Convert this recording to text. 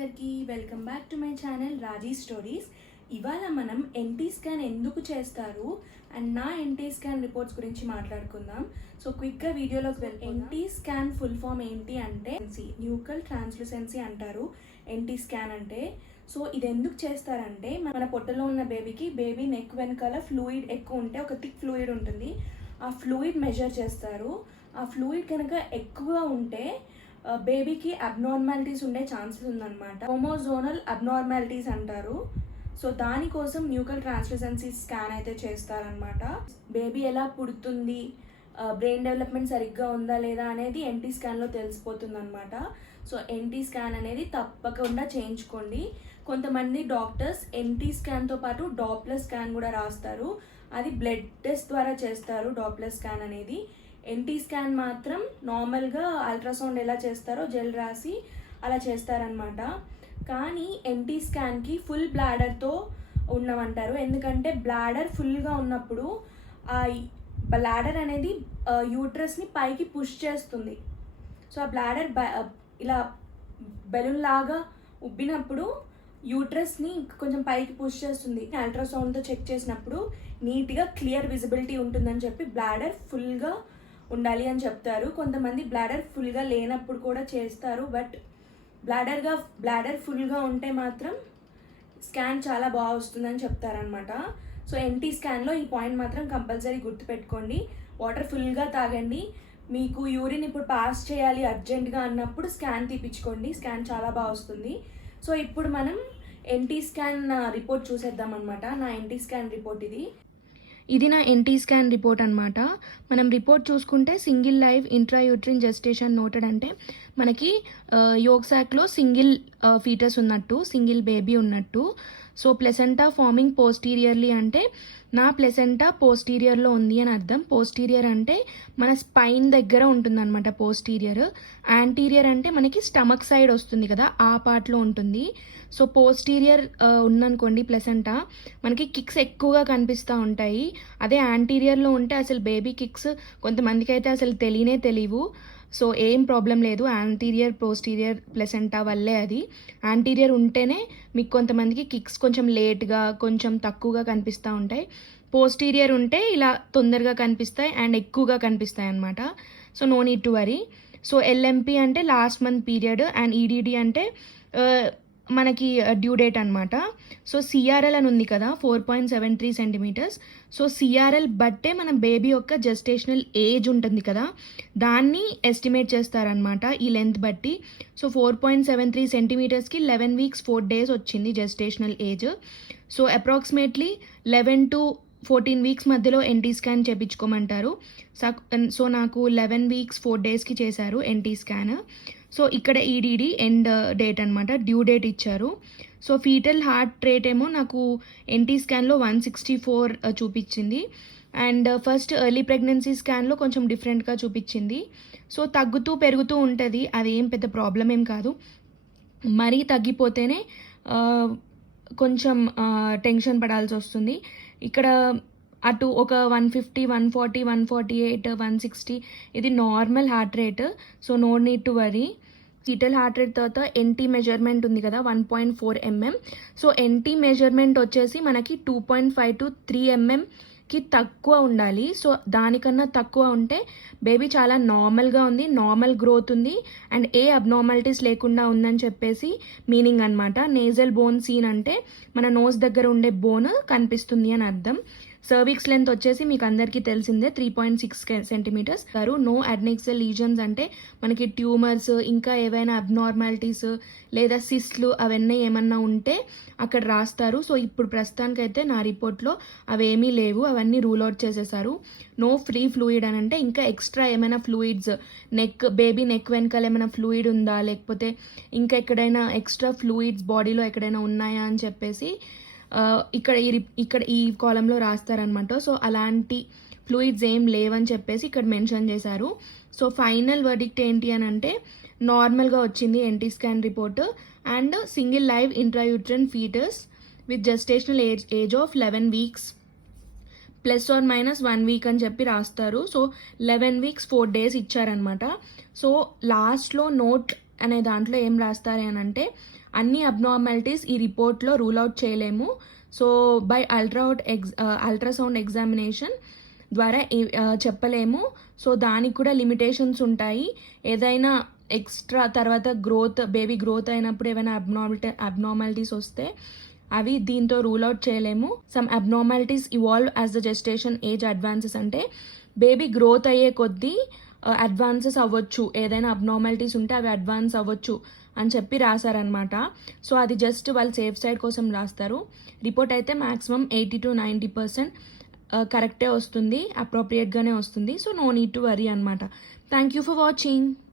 అందరికీ welcome back to my channel Raji stories. ఇవాళ మనం ఎన్టీ స్కాన్ ఎందుకు చేస్తారు? అండ్ నా ఎన్టీ స్కాన్ రిపోర్ట్స్ గురించి మాట్లాడుకుందాం. సో క్విక్గా వీడియోలోకి వెళ్తే ఎన్టీ స్కాన్ ఫుల్ ఫామ్ ఏంటి అంటే న్యూకల్ ట్రాన్స్లుసెన్సీ అంటారు ఎన్టీ స్కాన్ అంటే. సో ఇది ఎందుకు చేస్తారంటే మన పొట్టలో ఉన్న బేబీకి బేబీ నెక్ వెనకాల ఫ్లూయిడ్ ఎక్కువ ఉంటే ఒక థిక్ ఫ్లూయిడ్ ఉంటుంది. ఆ ఫ్లూయిడ్ మెజర్ చేస్తారు. ఆ ఫ్లూయిడ్ కనుక ఎక్కువ ఉంటే బేబీకి అబ్నార్మాలిటీస్ ఉండే ఛాన్సెస్ ఉందన్నమాట. హోమోజోనల్ అబ్నార్మాలిటీస్ అంటారు. సో దానికోసం న్యూకల్ ట్రాన్స్లూసెన్సీ స్కాన్ అయితే చేస్తారనమాట బేబీ ఎలా పుడుతుంది? బ్రెయిన్ డెవలప్మెంట్ సరిగ్గా ఉందా లేదా అనేది ఎన్టీ స్కాన్లో తెలిసిపోతుంది అనమాట సో ఎన్టీ స్కాన్ అనేది తప్పకుండా చేయించుకోండి. కొంతమంది డాక్టర్స్ ఎన్టీ స్కాన్తో పాటు డాప్లర్ స్కాన్ కూడా రాస్తారు. అది బ్లడ్ టెస్ట్ ద్వారా చేస్తారు డాప్లర్ స్కాన్ అనేది. ఎన్టీ స్కాన్ మాత్రం నార్మల్గా అల్ట్రాసౌండ్ ఎలా చేస్తారో జెల్ రాసి అలా చేస్తారనమాట కానీ ఎన్టీ స్కాన్కి ఫుల్ బ్లాడర్తో ఉన్నవంటారు. ఎందుకంటే బ్లాడర్ ఫుల్గా ఉన్నప్పుడు ఆ బ్లాడర్ అనేది యూట్రస్ని పైకి పుష్ చేస్తుంది. సో ఆ బ్లాడర్ ఇలా బెలూన్ లాగా ఉబ్బినప్పుడు యూట్రస్ని కొంచెం పైకి పుష్ చేస్తుంది. అల్ట్రాసౌండ్తో చెక్ చేసినప్పుడు నీట్గా క్లియర్ విజిబిలిటీ ఉంటుందని చెప్పి బ్లాడర్ ఫుల్గా ఉండాలి అని చెప్తారు. కొంతమంది బ్లాడర్ ఫుల్గా లేనప్పుడు కూడా చేస్తారు. బట్ బ్లాడర్గా బ్లాడర్ ఫుల్గా ఉంటే మాత్రం స్కాన్ చాలా బాగా వస్తుందని చెప్తారనమాట సో ఎన్టీ స్కాన్లో ఈ పాయింట్ మాత్రం కంపల్సరీ గుర్తుపెట్టుకోండి. వాటర్ ఫుల్గా తాగండి. మీకు యూరిన్ ఇప్పుడు పాస్ చేయాలి అర్జెంట్గా అన్నప్పుడు స్కాన్ తీపించుకోండి స్కాన్ చాలా బాగా వస్తుంది. సో ఇప్పుడు మనం ఎన్టీ స్కాన్ రిపోర్ట్ చూసేద్దాం అనమాట నా ఎన్టీ స్కాన్ రిపోర్ట్ ఇది. ఇది నా ఎన్టీ స్కాన్ రిపోర్ట్ అనమాట మనం రిపోర్ట్ చూసుకుంటే single live intrauterine gestation noted అంటే మనకి యోగ్సాక్లో సింగిల్ ఫీటస్ ఉన్నట్టు సింగిల్ బేబీ ఉన్నట్టు. సో ప్లెసెంటా ఫార్మింగ్ పోస్టీరియర్లీ అంటే నా ప్లెసెంటా పోస్టీరియర్లో ఉంది అని అర్థం. పోస్టీరియర్ అంటే మన స్పైన్ దగ్గర ఉంటుందన్నమాట పోస్టీరియర్. యాంటీరియర్ అంటే మనకి స్టమక్ సైడ్ వస్తుంది కదా ఆ పార్ట్లో ఉంటుంది. సో పోస్టీరియర్ ఉందనుకోండి ప్లెసెంటా మనకి కిక్స్ ఎక్కువగా కనిపిస్తూ ఉంటాయి. అదే యాంటీరియర్లో ఉంటే అసలు బేబీ కిక్స్ కొంతమందికి అయితే అసలు తెలియనే తెలియవు. సో ఏం ప్రాబ్లం లేదు. యాంటీరియర్ పోస్టీరియర్ ప్లెసెంటా వల్లే అది. యాంటీరియర్ ఉంటేనే మీకు కొంతమందికి కిక్స్ కొంచెం లేట్గా కొంచెం తక్కువగా కనిపిస్తూ ఉంటాయి. పోస్టీరియర్ ఉంటే ఇలా తొందరగా కనిపిస్తాయి అండ్ ఎక్కువగా కనిపిస్తాయి అనమాట so no need to worry so LMP అంటే last month period and EDD అంటే uh, మనకి డ్యూ డేట్ అనమాట సో సిఆర్ఎల్ అని ఉంది కదా four point seven three centimetres so CRL బట్టే మన బేబీ యొక్క జెస్టేషనల్ ఏజ్ ఉంటుంది కదా దాన్ని ఎస్టిమేట్ చేస్తారనమాట ఈ లెంత్ బట్టి. So four point seven three సెంటీమీటర్స్కి eleven weeks four days వచ్చింది gestational age so approximately eleven to fourteen weeks మధ్యలో ఎన్టీ స్కాన్ చేయించుకోమంటారు సో నాకు లెవెన్ వీక్స్ ఫోర్ డేస్కి చేశారు ఎన్టీ స్కాన్ సో ఇక్కడ ఈడీడీ ఎండ్ డేట్ అనమాట డ్యూ డేట్ ఇచ్చారు. So fetal heart rate ఏమో నాకు ఎన్టీ స్కాన్లో వన్ సిక్స్టీ ఫోర్ చూపించింది. అండ్ ఫస్ట్ ఎర్లీ ప్రెగ్నెన్సీ స్కాన్లో కొంచెం డిఫరెంట్గా చూపించింది. సో తగ్గుతూ పెరుగుతూ ఉంటుంది అదేం పెద్ద ప్రాబ్లం ఏం కాదు. మరీ తగ్గిపోతేనే uh, కొంచెం uh, టెన్షన్ పడాల్సి వస్తుంది. ఇక్కడ అటు ఒక one fifty one forty one forty eight one sixty ఇది normal heart rate so no need to worry fetal heart rate తర్వాత ఎన్టీ మెజర్మెంట్ ఉంది కదా one point four mm so NT measurement వచ్చేసి మనకి two point five to three ఎంఎంకి తక్కువ ఉండాలి. So దానికన్నా తక్కువ ఉంటే బేబీ చాలా నార్మల్గా ఉంది నార్మల్ గ్రోత్ ఉంది. అండ్ ఏ అబ్నార్మాలిటీస్ లేకుండా ఉందని చెప్పేసి మీనింగ్ అనమాట నేజల్ బోన్ సీన్ అంటే మన నోస్ దగ్గర ఉండే బోన్ కనిపిస్తుంది అని అర్థం. సర్విక్స్ లెంత్ వచ్చేసి మీకు అందరికీ తెలిసిందే త్రీ పాయింట్ సిక్స్ సెంటీమీటర్స్ గారు నో అడ్నెక్సల్ లీజన్స్ అంటే మనకి ట్యూమర్స్ ఇంకా ఏవైనా అబ్నార్మాలిటీస్ లేదా సిస్ట్లు అవన్నీ ఏమన్నా ఉంటే అక్కడ రాస్తారు. సో ఇప్పుడు ప్రస్తుతానికైతే నా రిపోర్ట్లో అవేమీ లేవు. అవన్నీ రూల్ అవుట్ చేసేసారు. నో ఫ్రీ ఫ్లూయిడ్ అని అంటే ఇంకా ఎక్స్ట్రా ఏమైనా ఫ్లూయిడ్స్ నెక్ బేబీ నెక్ వెనకాల ఏమైనా ఫ్లూయిడ్ ఉందా? లేకపోతే ఇంకా ఎక్కడైనా ఎక్స్ట్రా ఫ్లూయిడ్స్ బాడీలో ఎక్కడైనా ఉన్నాయా అని చెప్పేసి ఇక్కడ ఈ ఇక్కడ ఈ కాలంలో రాస్తారనమాట సో అలాంటి ఫ్లూయిడ్స్ ఏం లేవని చెప్పేసి ఇక్కడ మెన్షన్ చేశారు. సో ఫైనల్ వర్డిక్ట్ ఏంటి అని అంటే నార్మల్గా వచ్చింది NT scan report. And single live intrauterine fetus with gestational age age of eleven weeks. Plus or minus one week అని చెప్పి రాస్తారు. So eleven weeks four days ఇచ్చారనమాట సో లాస్ట్లో నోట్ అనే దాంట్లో ఏం రాస్తారు అని అంటే అన్ని అబ్నార్మాలిటీస్ ఈ రిపోర్ట్లో రూల్ అవుట్ చేయలేము. So by ultra ex ultrasound examination ద్వారా uh, చెప్పలేము. సో దానికి కూడా లిమిటేషన్స్ ఉంటాయి. ఏదైనా ఎక్స్ట్రా తర్వాత గ్రోత్ బేబీ గ్రోత్ అయినప్పుడు ఏమైనా అబ్నార్మల్ అబ్నార్మాలిటీస్ వస్తే అవి దీంతో రూల్ అవుట్ చేయలేము. Some abnormalities evolve as the gestation age advances అంటే బేబీ గ్రోత్ అయ్యే కొద్దీ అడ్వాన్సెస్ అవ్వచ్చు. ఏదైనా అబ్నార్మాలిటీస్ ఉంటే అవి అడ్వాన్స్ అవ్వచ్చు అని చెప్పి రాశారనమాట సో అది జస్ట్ వాళ్ళు సేఫ్ సైడ్ కోసం రాస్తారు. రిపోర్ట్ అయితే maximum eighty to ninety percent కరెక్టే వస్తుంది అప్రోప్రియేట్గానే వస్తుంది. So no need to worry అనమాట థ్యాంక్ యూ ఫర్ వాచింగ్